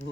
Ini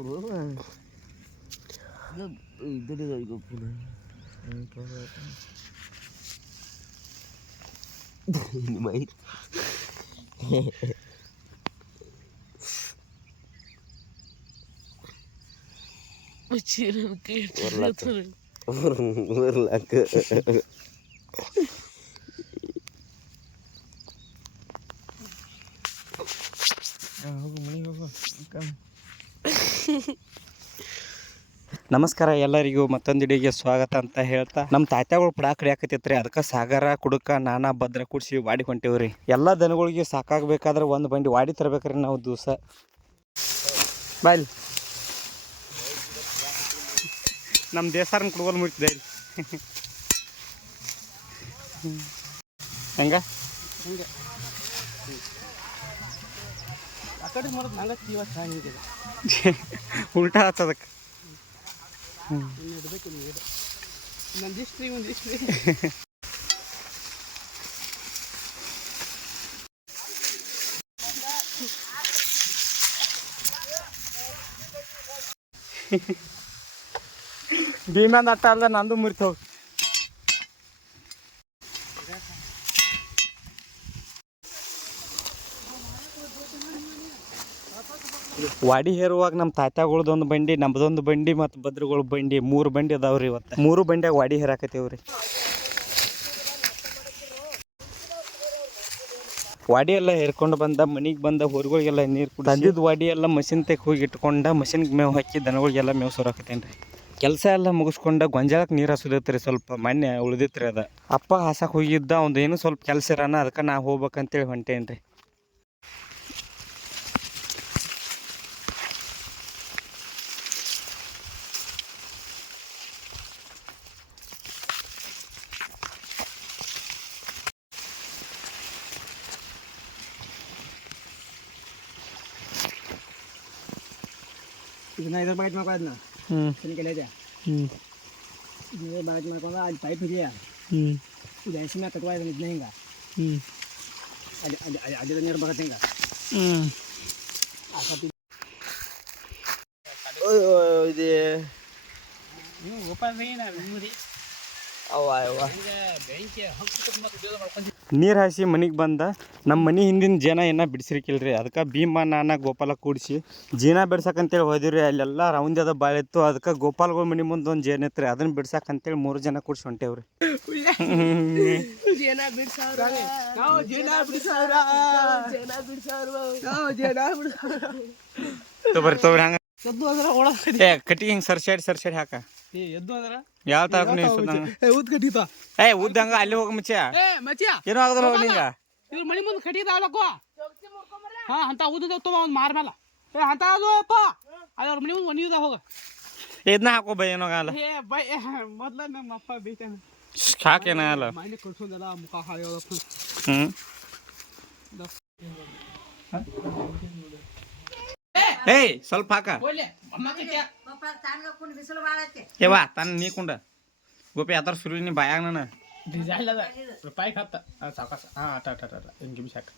ನಮಸ್ಕಾರ ಎಲ್ಲರಿಗೂ ಮತ್ತೊಂದು ವಿಡಿಯೋಗೆ ಸ್ವಾಗತ ಅಂತ ಹೇಳ್ತಾ ನಮ್ಮ ತಾತ್ಯಾಗಳು ಪಡಾಕ್ ಕಡಿಯಾಕತ್ತೈತ್ರಿ. ಅದಕ್ಕೆ ಸಾಗರ ಕುಡುಕ ನಾನಾ ಭದ್ರ ಕೂಡಿಸಿ ವಾಡಿ ಹೊಂಟೇವ್ರಿ. ಎಲ್ಲ ದನಗಳಿಗೆ ಸಾಕಾಗಬೇಕಾದ್ರೆ ಒಂದು ಬಂಡಿ ವಾಡಿ ತರಬೇಕ್ರಿ ನಾವು ದಿವಸ. ಬಾಯ್ಲಿ ನಮ್ಮ ದೇಸಾರನ್ನ ಕುಡ್ಗೋಲ್ ಮುಟ್ತಿದೆ ಹೆಂಗ ಉಲ್ಟಾ ಹಚ್ಚದಕ್ಕೆ ಭೀಮಂದ ಅಟ್ಟ ಅಲ್ಲ ನಂದು ಮುರಿತ ಹೋಗಿ. ವಾಡಿ ಹೇರುವಾಗ ನಮ್ಮ ತಾತ್ಯಾಗಳದೊಂದು ಬಂಡಿ, ನಮ್ಮದೊಂದು ಬಂಡಿ ಮತ್ತು ಭದ್ರಗಳ ಬಂಡಿ, 3 ಬಂಡಿ ಅದಾವ್ರಿ. ಇವತ್ತು 3 ಬಂಡಿಯಾಗ ವಾಡಿ ಹೇರಾಕತ್ತೇವ್ರಿ. ವಾಡಿ ಎಲ್ಲ ಹೇರ್ಕೊಂಡು ಬಂದ ಮನೆಗೆ ಬಂದ ಹೊರಗಳಿಗೆಲ್ಲ ನೀರು ಕುಡಿ ತಂದಿದ್ದು ವಾಡಿ ಎಲ್ಲ ಮಷಿನ್ ತೆಗೆ ಹೋಗಿ ಇಟ್ಕೊಂಡ ಮಷಿನ್ಗೆ ಮೇವು ಹಾಕಿ ದನಗಳಿಗೆಲ್ಲ ಮೇವು ಸೋರಾಕತ್ತೇನೆ ರೀ. ಕೆಲಸ ಎಲ್ಲ ಮುಗಿಸ್ಕೊಂಡ ಗೊಂಜಾಳಕ್ಕೆ ನೀರು ಹಸೋದೈತ್ರಿ. ಸ್ವಲ್ಪ ಮೊನ್ನೆ ಉಳಿದಿತ್ರಿ ಅದ. ಅಪ್ಪ ಹಾಸಕ್ಕೆ ಹೋಗಿದ್ದ, ಅವ್ದು ಏನೂ ಸ್ವಲ್ಪ ಕೆಲಸ ಇರೋಣ, ಅದಕ್ಕೆ ನಾ ಹೋಗ್ಬೇಕಂತೇಳಿ ಹೊಂಟೇನಿ ರೀ. ಇದನ್ನ ಬಾಯ್ಟ್ ಮಾಡ್ಕೋದ್ನ ಕೆಲೆ ಇದೆ. ಇದು ಬಾಯ್ಟ್ ಮಾಡ್ಕೊಂಡು ಅಲ್ಲಿ ಪೈಪ್ ಇದೆಯಾ, ಇದು ಹಸಿ ಮ್ಯಾಗ ಕಟ್ವಾ ಇದನ್ನ ಹಿಂಗೆ ಅಲ್ಲಿ ನೀರು ಬರುತ್ತೆ ಹಿಂಗೆ. ಇದು ನೀರು ಹಾಸಿ ಮನೆಗೆ ಬಂದ. ನಮ್ಮ ಮನೆ ಹಿಂದಿನ ಜನ ಏನ ಬಿಡಿಸಿರ್ಕಿಲ್ರಿ, ಅದಕ್ಕೆ ಭೀಮ ನಾನ ಗೋಪಾಲ ಕೂಡಿಸಿ ಜೀನ ಬಿಡ್ಸಕ್ಕಂತೇಳಿ ಹೋದಿವ್ರಿ. ಅಲ್ಲೆಲ್ಲ ರೌಂದಿ ಅದ ಭಾಳ ಇತ್ತು. ಅದಕ್ಕೆ ಗೋಪಾಲ್ಗಳ ಮನೆ ಮುಂದೆ ಒಂದು ಜೇನ ಇತ್ತು ರೀ, ಅದನ್ನ ಬಿಡ್ಸಕ್ಕಂತೇಳಿ 3 ಜನ ಕೂಡಿಸಿ ಹೊಂಟೇವ್ರಿ. ತಗೋರಿ ಹಂಗ ಕಟ್ಟಿಗೆ ಹಿಂಗೆ ಸರ್ಸೈಡ್ ಹಾಕ. ಯಾವ ತಾಕ ಉದ್ದಂಗ ಅಲ್ಲಿ ಹೋಗ ಮುಚ್ಚ ಏನೋ ಆಗದ್ರ ಹೋಗ್ಲಿಂಗ ಮನಿ ಮುಂದೆ ಕಟ್ಟಿದಾವಲಕ್ಕೋ. ಹಾ ಅಂತ ಉದ್ದ ತಗೋ ಒಂದು ಮಾರ ಮೇಲೆ ಅಂತ ಅದು ಅಪ್ಪ ಅದ್ರ ಮನಿ ಮುಂದೆ ಒನಿದ ಹೋಗ. ಇದನ್ನ ಹಾಕೋ ಬೈ ಏನೋ ಆಗಲ್ಲ. ಬೈ ಮೊದ್ಲ ನಮ್ಮ ಅಪ್ಪ ಬೈತಾನ ಸಾಕೇನಲ್ಲ ಮನೆ ಕೊಡ್ಸೋದಲ್ಲ ಮುಖ ಹಾಳಪ್ಪ. ಏಯ್ ಸ್ವಲ್ಪ ಹಾಕ ಯವ್ವ ತನ್ನ ನೀ ಕುಂಡ ಗೋಪಿ ಅದ್ರ ಸುರು ನೀ ಬಾಯಾಗ ನಾನು ಡಿಸೈಲ್ ಅದ ರೂಪಾಯಿ ಹತ್ತ ಸಾಕಾಸ. ಹಾಂ ಅಟ ಅಟ ಅಟ ಹಿಂಗೆ ಬಿ ಸಾಕು.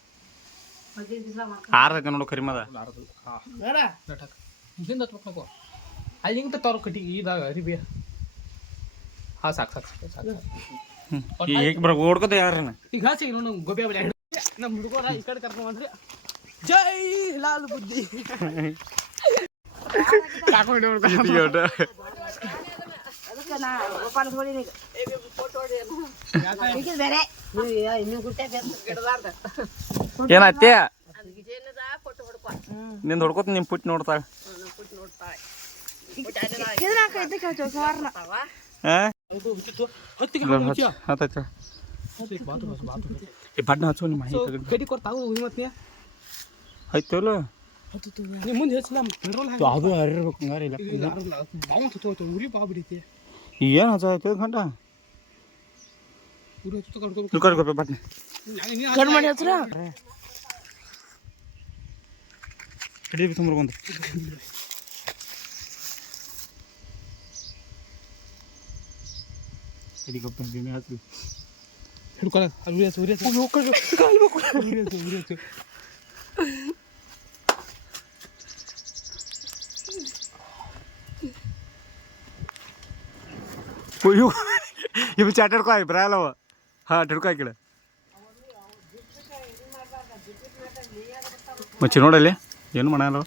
ಆರ್ದಕ್ಕೆ ನೋಡು ಕರಿಮದ ಹಿಂದಿಂದ ಹತ್ಬೇಕು ಅಲ್ಲಿ ಹಿಂಗೆ ತವ್ರ ಕಟ್ಟಿಗೆ ಇದಾಗ ಅರಿಬಿ. ಹಾಂ ಸಾಕು ಸಾಕು ಸಾಕು ಈಗ ಬರ ಓಡ್ಕೋತ ಯಾರನ್ನ ಈಗ ಹಾಸಿ ನೋಡು ಗೋಬಿ ಬಳಿ ನಮ್ಮ ಹುಡುಗರ ಈ ಕಡೆ ಕರ್ಕೊಂಡು ಬಂದ್ರಿ. ಜೈ ಲಾಲ್ ಬುದ್ಧಿ ಏನತ್ತೆ ನಿಂದು ಹೊಡ್ಕೋತ ನಿಮ್ ಪುಟ್ಟಿ ನೋಡ್ತಾಳ. ಬಣ್ಣ ಹಚ್ಚೋ ನಿಮ್ಮ ಆಯ್ತಲ್ಲ ಮುಂದೆ ಹೆಚ್ಚಿಲ್ಲ ಪೆಟ್ರೋಲ್ ಅದು ಹರಿರ್ಬೇಕು ಹಂಗಾರಿಲ್ಲ. ಉರಿ ಬಾ ಬಿಡೈತಿ ಏನು ಹಚ್ಚಾಯ್ತು ಗಂಟ ತಿಳ್ಕೊಳ್ಬೇಕು ಬಟ್ನೆ ಕಡ್ ಮಾಡಿ ಹತ್ರ ಕಡಿ ತುಂಬ್ರಗೊಂದು ಕಡಿ ಗೊಬ್ಬರ ಭೀಮೆ ಹಚ್ಚಿ ಹಿಡ್ಕೊಳ ಉರಿ ಇವು ಇವು ಚಾಟಾಡ್ಕೊ ಬ್ರಾಯಲ್ಲವ ಹಾಂ ಟಡ್ಕೊ ಹಾಕಿಳ ಮಚ್ಚಿ ನೋಡಲ್ಲಿ ಏನು ಮಾಡಲ್ಲ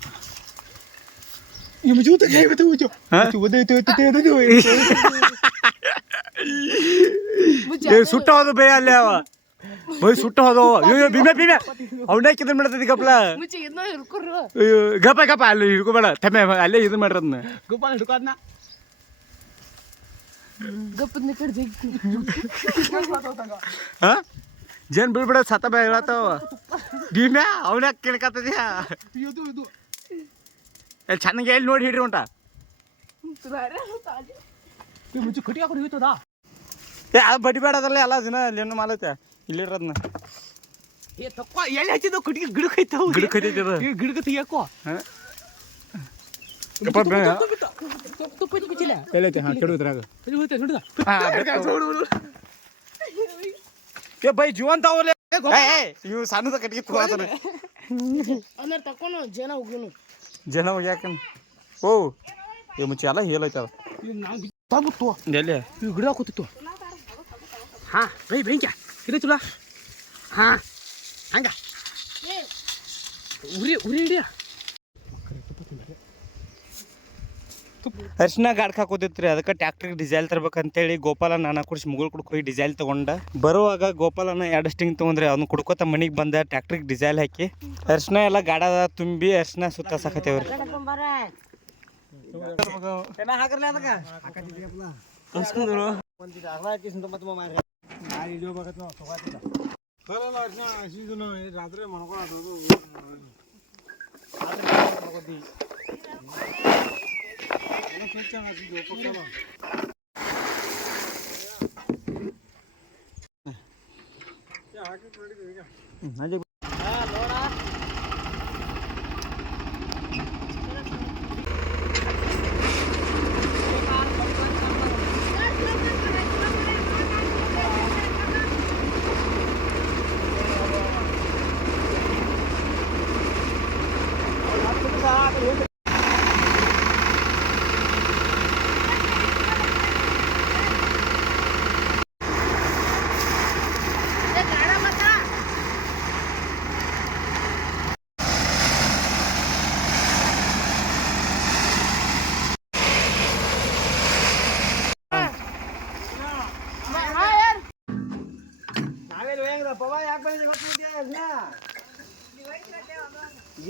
ಸುಟ್ಟ ಹೋದು ಬೇ ಅಲ್ಲೇ ಅವ ಹೋಯ್ ಸುಟ್ಟ ಹೋದವ ಭೀಮೆ ಭೀಮೆ ಅವನೇ ಕಿದನ್ ಮಾಡ್ತದಿ ಗಪ್ಲ ಗಪ್ಪ ಗಪ್ಪ ಅಲ್ಲಿ ಹಿಡ್ಕೋಬೇಡ ತಮ್ಮೆ ಅಲ್ಲೇ ಇದು ಮಾಡ್ರದ್ನ ಗೋಪಾಲ ಹಿಡ್ಕೋದ್ನ ಹಾಂ ಜೇನ್ ಬೀಳ್ಬಿಡ ಸತ ಬೇ ಹೇಳತ್ತವ ಭೀಮ್ಯಾ ಅವನ್ಯಾಕ ಕೇಳ್ಕತ್ತದ್ಯಾ ಇದು ಇದು ಚೆನ್ನಾಗಿ ಎಲ್ಲಿ ನೋಡಿ ಹಿಡ್ರಿ ಉಂಟ ಮುಂಚೆ ಕಟ್ಟಿ ಹಾಕೊಂಡು ಹೋಯ್ತದ ಏ ಅದು ಬಡಿಬೇಡದಲ್ಲ ಎಲ್ಲ ದಿನ ಅಲ್ಲೇನು ಮಾಲೈತೆ ಇಲ್ಲಿರೋದನ್ನ ಏ ತಪ್ಪ ಎಲ್ಲಿ ಹಚ್ಚಿದ ಕಟ್ಟಿಗೆ ಗಿಡಕ್ಕೆ ಗಿಡಕ್ಕೆ ಐತೈತಿ ಅದು ಗಿಡಕ್ಕೆ ತೆಗಿಯಾಕೋ ಎಲ್ಲೈತೆ ಹಾಂ ಕೆಡುದ್ರಾಗ ಏ ಬೈ ಜೀವಂತ ಅವಲೇ ಇವು ಸಣ್ಣದ ಕಟ್ಟಿಗೆ ತಗೋತಾನೆ ಜನ ಹೋಗ್ಯಾಕ ಓ ಏ ಮುಂಚೆ ಎಲ್ಲ ಹೇಳೈತವ ಎಲ್ಲಿ ಗಿಡ ಕೂತಿತ್ತು ಹಾ ಬೈ ಬೆಂಕ್ಯ ಇದೆ ಚುಲ ಹಾ ಹಂಗ ಉರಿ ಉರಿ ಹಿಡಿಯ ಅರ್ಶಿನ ಗಾಡ್ಕ ಹಾಕೋದಿತ್ರಿ ಅದಕ್ಕೆ ಟ್ಯಾಕ್ಟ್ರಿಗೆ ಡಿಸೈಲ್ ತರ್ಬೇಕಂತೇಳಿ ಗೋಪಾಲ ನಾನು ಕುಡಿಸಿ ಮುಗುಳು ಕುಡ್ಕೊ ಹೋಗಿ ಡಿಸೈಲ್ ತೊಗೊಂಡ ಬರುವಾಗ ಗೋಪಾಲನ 2 ಸ್ಟಿಂಗ್ ತೊಗೊಂಡ್ರಿ ಅವ್ನು ಕುಡ್ಕೋತ ಮನೆಗೆ ಬಂದ ಟ್ಯಾಕ್ಟ್ರಿಗೆ ಡಿಸೈಲ್ ಹಾಕಿ ಅರ್ಶಿನ ಎಲ್ಲ ಗಾಡದ ತುಂಬಿ ಅರ್ಶಿನ ಸುತ್ತ ಸಾಕತ್ತೇವ್ರಿ ರಾತ್ರಿ ಮಾಡ್ಕೊಳ್ಳೋದು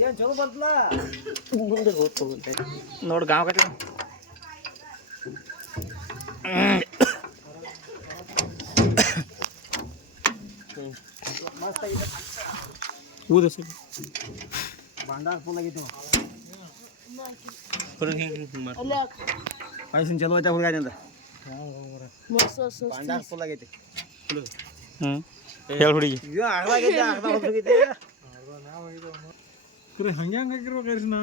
ಏನು ಚಲೋ ಬರ್ತಲ್ಲ ಮುಂದೆ ಹೋಗ್ತದೆ ನೋಡಿ ಗಾಂವ್ ಕಟ್ಟಿ ಊದ ಭಾಂಡಾರ ಫುಲ್ ಆಗಿತ್ತು ಆಯ್ಸಿನ ಚಲೋ ಐತೆ ಹುಡುಗಾನಿಂದ ಭಾಂಡಾರ ಫುಲ್ ಆಗೈತಿ ಹೇಳಿ ಹುಡುಗಿ ಹಂಗೆ ಹಾಕಿರ್ಬೇಕು ಅರಿಶಿನ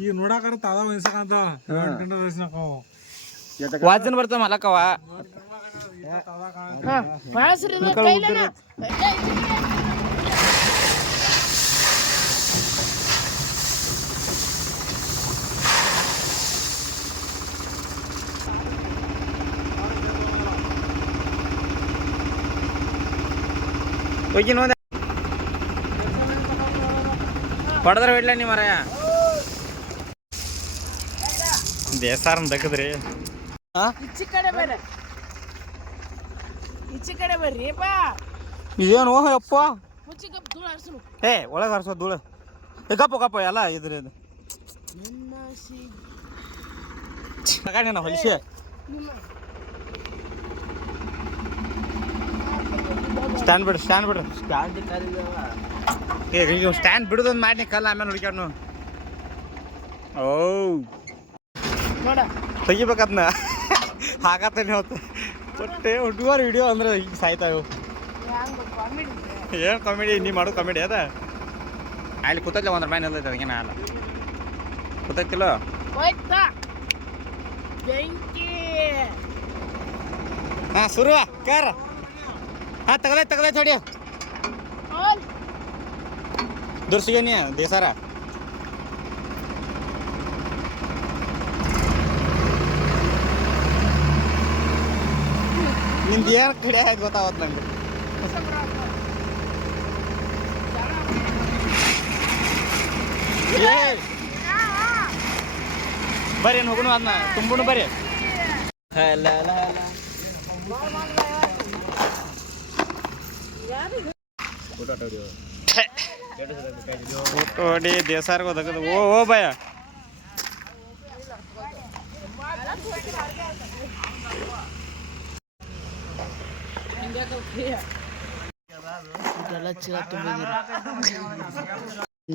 ಈಗ ನೋಡಾಕರ ತಾದ ವಯಸ್ಸಕಂತ ವಾಜನ್ ಬರ್ತಾವ ಮಲಕವ ಹೋಗಿ ನೋಡ ಹೊಡೆದ್ರೆ ಬಿಡ್ಲ ನೀ ಮರ ದೇಸಾರನ್ ದಕ್ಕದ್ರಿ ಈಚೆ ಕಡೆ ಬರ್ರಿ ಈಚೆ ಕಡೆ ಬರ್ರಿ ಇದೇನು ಯಪ್ಪ ಮುಚ್ಚಿಗೆ ಧೂಳು ಹರಿಸು ಏ ಒಳಗೆ ಹರ್ಸೋ ಧೂಳು ಗಪ್ಪ ಗಪ್ಪ ಎಲ್ಲ ಇದ್ರಿ ಇದು ತಗೊಂಡೇನ ಹೊಲಿಸಿ ಸ್ಟ್ಯಾಂಡ್ ಬಿಡ್ರಿ ಸ್ಟ್ಯಾಂಡ್ ಬಿಡ್ರಿ ಈಗ ಸ್ಟ್ಯಾಂಡ್ ಬಿಡೋದೊಂದು ಮಾಡಿ ಕಲ್ಲ ಆಮೇಲೆ ಹುಡುಕ್ಯಾನು ಓ ನೋಡ ತೆಗಿಬೇಕದ್ನ ಹಾಕತ್ತೇನೆ ಹೊತ್ತು ಒಟ್ಟೆ ಹುಡುಗರು ವಿಡಿಯೋ ಅಂದ್ರೆ ಈಗ ಸಾಯ್ತಾವು ಏನು ಕಾಮಿಡಿ ನೀ ಮಾಡೋ ಕಾಮಿಡಿ ಅದ ಅಲ್ಲಿ ಕೂತಲ್ಲ ಒಂದ್ರ ಮನೆ ಅಲ್ಲೈತೆ ಅದಕ್ಕೇನ ಅಲ್ಲ ಕೂತೈತಿಲ್ಲ ಹೋಯ್ತಾ ಬೆಂಕಿ ಹಾಂ ಸುರುವ ಕಾರ ಹಾಂ ತಗದೈತೆ ನೋಡಿ ದುರ್ಸಿಗೆ ನೀ ದೇಸಾರ ನಿಂದು ಏನು ಕಡೆ ಗೊತ್ತಾವತ್ ನಂಗೆ. ಬರ್ರಿ ಏನು ಹೋಗೋಣ ಅದನ್ನ ತುಂಬುನು ಬರ್ರಿ. ಫೋಟೋ ಹೊಡಿ ದೇಸಾರ್ಗ ಹೋದಗದು ಓ ಭಯ ಎಲ್ಲ ಚೀಲ ತುಂಬಿದ್ದೀರಿ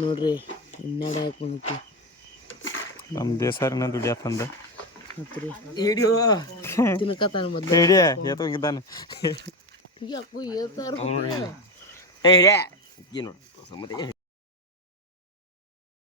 ನೋಡ್ರಿ. ಇನ್ನೆರಡು ಹಾಕೊಂಡ್ತಿ ನಮ್ಮ ದೇಸಾರನ ದುಡಿಯತ್ತಂದ ಹಿಡಿಯೋ ತಿನ್ಕತ್ತಾನ ಮೊದ್ಲು. ಹಿಡಿಯ ಎತ್ತೋಗಿದ್ದಾನೆ. ಯಾಕೋ ಹೇಳ್ತಾರ ಹಿಡಿಯ